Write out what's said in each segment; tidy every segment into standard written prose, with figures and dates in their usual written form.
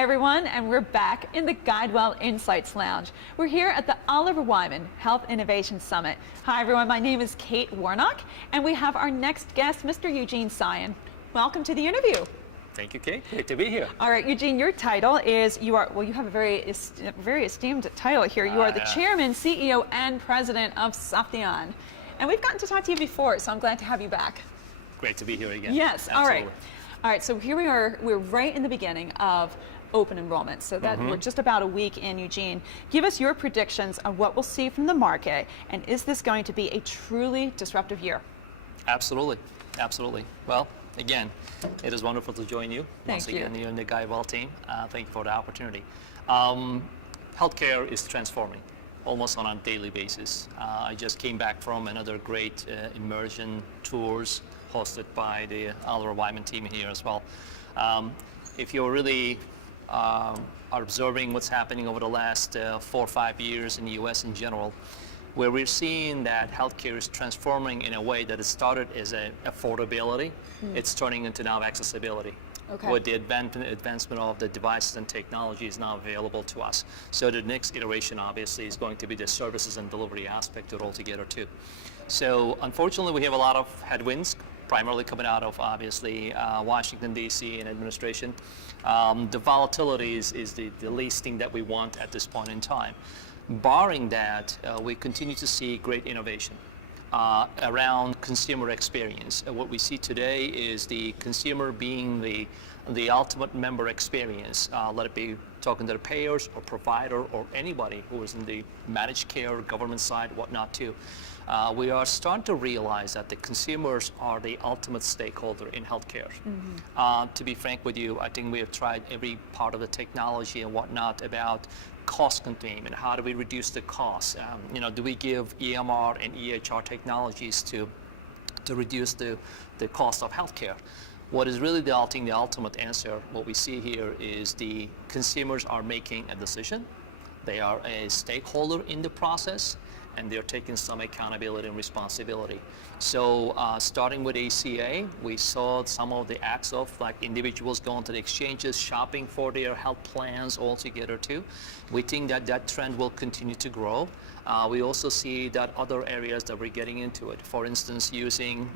Hi everyone, and we're back in the GuideWell Insights Lounge. We're here at the Oliver Wyman Health Innovation Summit. Hi everyone, my name is Kate Warnock, and we have our next guest, Mr. Eugene Sayan. Welcome to the interview. Thank you, Kate. Great to be here. All right, Eugene, your title is, you have a very esteemed title here. You are the Chairman, CEO, and President of Sayan. And we've gotten to talk to you before, so I'm glad to have you back. Great to be here again. Yes, absolutely. All right, so here we are, we're right in the beginning of open enrollment, so that we're just about a week in. Eugene, give us your predictions on what we'll see from the market, and is this going to be a truly disruptive year? Absolutely, absolutely. Well, again, it is wonderful to join you. Thank you. Once again, you and the GuideWell team. Thank you for the opportunity. Healthcare is transforming almost on a daily basis. I just came back from another great immersion tours hosted by the Oliver Wyman team here as well. If you're really are observing what's happening over the last 4 or 5 years in the US in general, where we're seeing that healthcare is transforming in a way that it started as an affordability, it's turning into now accessibility. Okay. With the advancement of the devices and technology is now available to us. So the next iteration obviously is going to be the services and delivery aspect of it altogether too. So unfortunately we have a lot of headwinds, primarily coming out of obviously Washington DC and administration. The volatility is the least thing that we want at this point in time. Barring that, we continue to see great innovation around consumer experience. What we see today is the consumer being the ultimate member experience, let it be talking to the payers or provider or anybody who is in the managed care, government side, whatnot too. We are starting to realize that the consumers are the ultimate stakeholder in healthcare. To be frank with you, I think we have tried every part of the technology and whatnot about cost containment. How do we reduce the costs? Do we give EMR and EHR technologies to reduce the cost of healthcare? What is really the ultimate answer, what we see here is the consumers are making a decision. They are a stakeholder in the process, and they're taking some accountability and responsibility. So starting with ACA, we saw some of the acts of like individuals going to the exchanges, shopping for their health plans all together too. We think that that trend will continue to grow. We also see that other areas that we're getting into it, for instance, using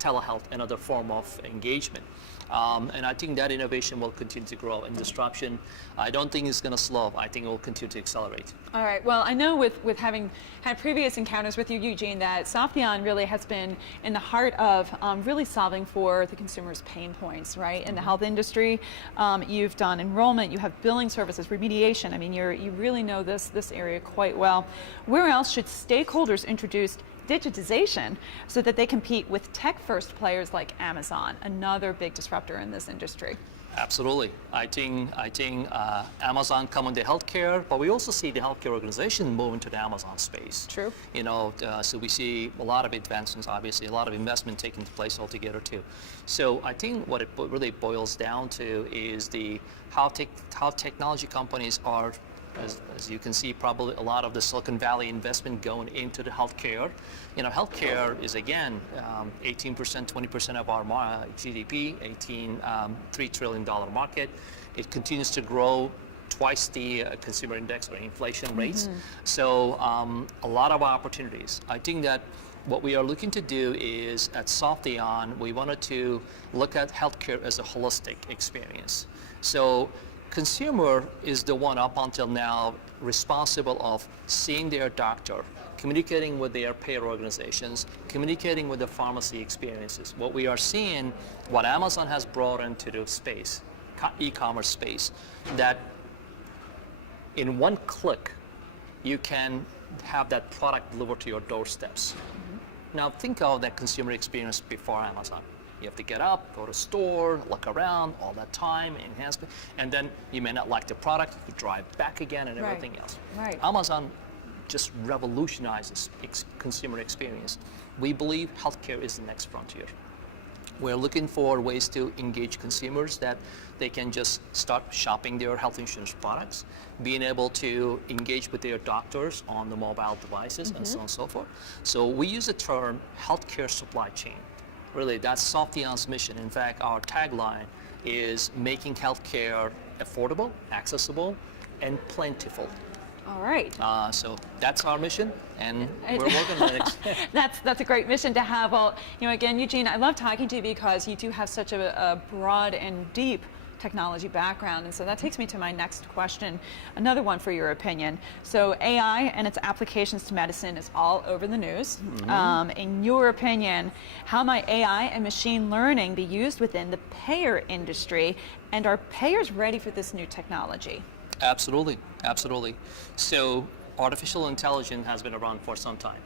telehealth, another form of engagement. And I think that innovation will continue to grow, and disruption, I don't think it's going to slow. I think it will continue to accelerate. All right. Well, I know with having had previous encounters with you, Eugene, that Sayan really has been in the heart of really solving for the consumer's pain points, right? In the health industry, you've done enrollment, you have billing services, remediation. I mean, you really know this area quite well. Where else should stakeholders introduce digitization so that they compete with tech-first players like Amazon, another big disruptor in this industry? Absolutely. I think Amazon come into healthcare, but we also see the healthcare organization move into the Amazon space. True. So we see a lot of advancements, obviously, a lot of investment taking place altogether too. So I think what it really boils down to is how technology companies are, as you can see, probably a lot of the Silicon Valley investment going into the healthcare. Healthcare is, again, 18%, 20% of our GDP, $3 trillion market. It continues to grow twice the consumer index or inflation rates. So a lot of opportunities. I think that what we are looking to do is, at Sayan, we wanted to look at healthcare as a holistic experience. So consumer is the one up until now responsible of seeing their doctor, communicating with their payer organizations, communicating with the pharmacy experiences. What we are seeing, what Amazon has brought into the space, e-commerce space, that in one click, you can have that product delivered to your doorsteps. Now think of that consumer experience before Amazon. You have to get up, go to store, look around, all that time, enhancement, and then you may not like the product, you drive back again and everything else. Right. Amazon just revolutionizes consumer experience. We believe healthcare is the next frontier. We're looking for ways to engage consumers that they can just start shopping their health insurance products, being able to engage with their doctors on the mobile devices, and so on and so forth. So we use the term healthcare supply chain. Really, that's Sayan's mission. In fact, our tagline is making healthcare affordable, accessible, and plentiful. All right. So that's our mission, and we're working on it. That's a great mission to have. Well, again, Eugene, I love talking to you because you do have such a broad and deep technology background, and so that takes me to my next question, another one for your opinion. So AI and its applications to medicine is all over the news. In your opinion, how might AI and machine learning be used within the payer industry, and are payers ready for this new technology? Absolutely, absolutely. So artificial intelligence has been around for some time.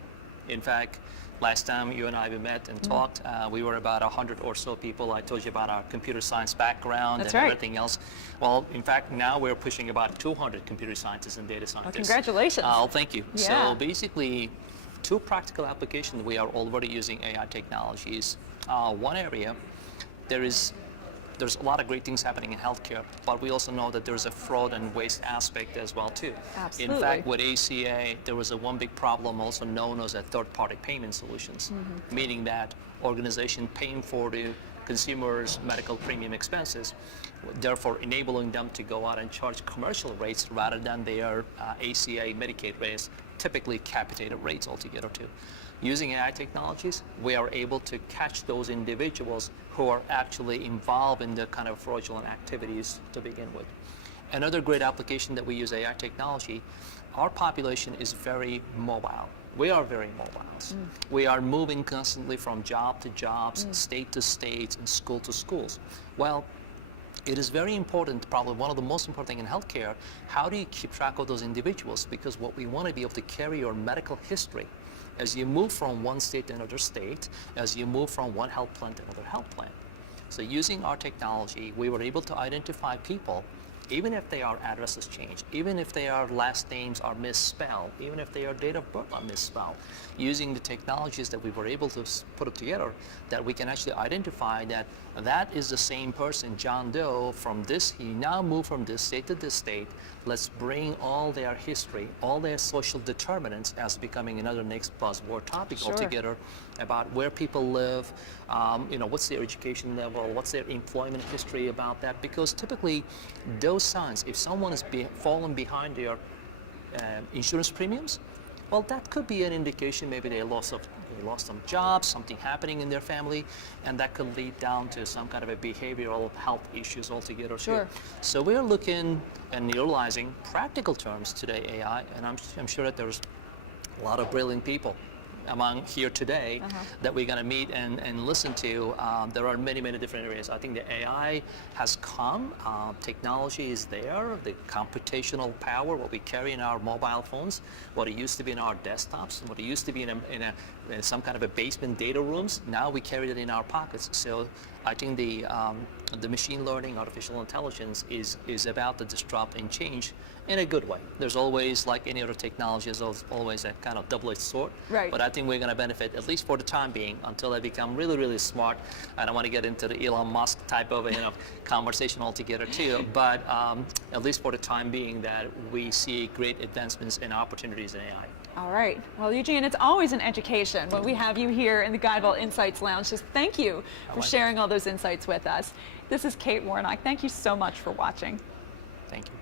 In fact, last time you and I met and talked, we were about 100 or so people. I told you about our computer science background and everything else. Well, in fact, now we're pushing about 200 computer scientists and data scientists. Well, congratulations. Thank you. Yeah. So basically, two practical applications, we are already using AI technologies. One area, there's a lot of great things happening in healthcare, but we also know that there's a fraud and waste aspect as well too. Absolutely. In fact, with ACA, there was one big problem also known as a third-party payment solutions, meaning that organization paying for the consumers' medical premium expenses, therefore enabling them to go out and charge commercial rates rather than their ACA Medicaid rates, typically capitated rates altogether too. Using AI technologies, we are able to catch those individuals who are actually involved in the kind of fraudulent activities to begin with. Another great application that we use AI technology, our population is very mobile. We are very mobile. We are moving constantly from job to jobs, state to states, and school to schools. Well, it is very important, probably one of the most important things in healthcare, how do you keep track of those individuals? Because what we want to be able to carry your medical history as you move from one state to another state, as you move from one health plan to another health plan. So using our technology, we were able to identify people, even if their addresses changed, even if their last names are misspelled, even if their date of birth are misspelled, using the technologies that we were able to put together, that we can actually identify that that is the same person, John Doe, from this, he now moved from this state to this state. Let's bring all their history, all their social determinants as becoming another next buzzword topic altogether about where people live, what's their education level, what's their employment history about that, because typically those signs, if someone is fallen behind their insurance premiums, well, that could be an indication maybe they lost some jobs, something happening in their family, and that could lead down to some kind of a behavioral health issues altogether too. So we're looking and utilizing practical terms today, AI, and I'm sure that there's a lot of brilliant people among here today that we're going to meet and listen to. There are many, many different areas. I think the AI has come, technology is there, the computational power, what we carry in our mobile phones, what it used to be in our desktops, what it used to be in some kind of a basement data rooms, now we carry it in our pockets. So I think the machine learning, artificial intelligence is about to disrupt and change in a good way. There's always, like any other technology, there's always a kind of double-edged sword. Right. But I think we're going to benefit, at least for the time being, until they become really, really smart. I don't want to get into the Elon Musk type of conversation altogether too, but at least for the time being, that we see great advancements and opportunities in AI. All right. Well, Eugene, it's always an education when we have you here in the GuideWell Insights Lounge. Just thank you for sharing all those insights with us. This is Kate Warnock. Thank you so much for watching. Thank you.